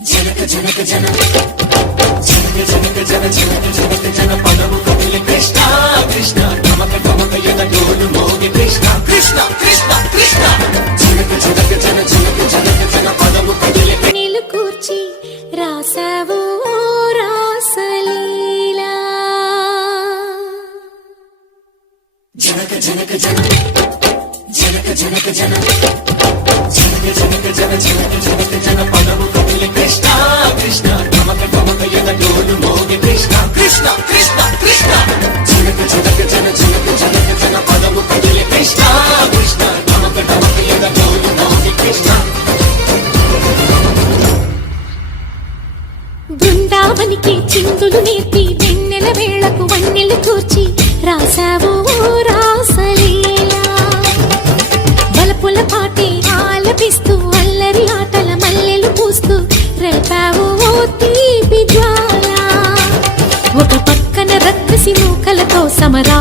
జనక జనక జన జనక జనక జన జనక జనక జన పదము కదిలి కృష్ణ కృష్ణ గమక గమక యద డోలు మోగి కృష్ణ కృష్ణ కృష్ణ కృష్ణ జనక జనక జన జనక జనక జన పదము కదిలి నీళ్ళు కూర్చి రాసావు రాసలీలా. జనక జనక జనక. రావణికి చిందులు నేర్పి వెన్నెల వేళకు వన్నెలు కూర్చి రాసావు రాసలీలా. బలపుల పాటే ఆలపిస్తూ అల్లరి ఆటల మల్లెలు పూస్తూ రేపావు ఓ తీపి జ్వాల. ఒక పక్కన రక్కసి మూకలతో సమరా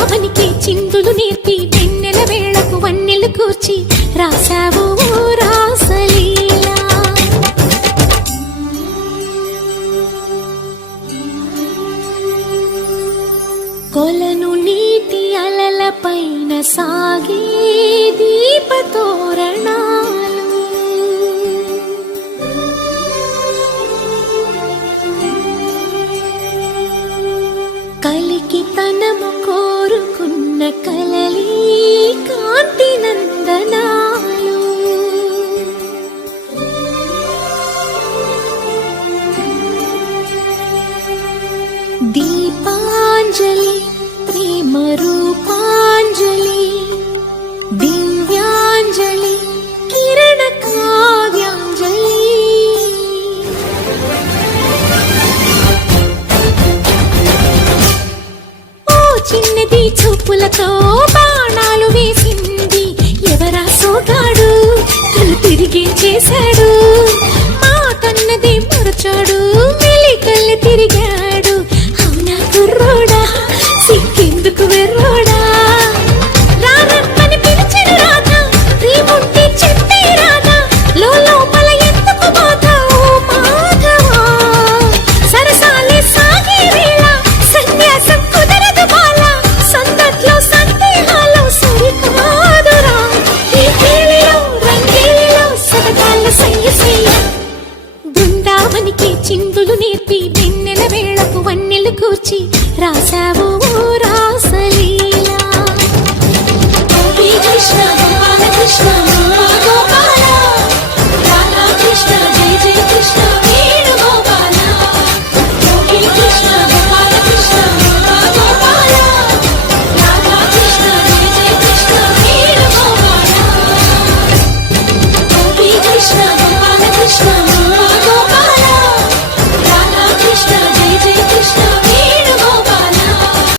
బృందావనికి చిందులు నేర్పి వెన్నెల వేళకు వన్నెలు కూర్చి రాశావు రాసలి. కలికి తనము కోరుకున్న కలలి కాంతి నందనాలు దీపాంజలి ప్రేమరు చిన్నది చూపులతో బాణాలు వేసింది. ఎవరా సోగాడు తను తిరిగి చేశాడు. మాటన్నది మరచాడు. చిందులు నేర్పి వెన్నెల వేళకు వన్నెలు కూర్చి రాశావు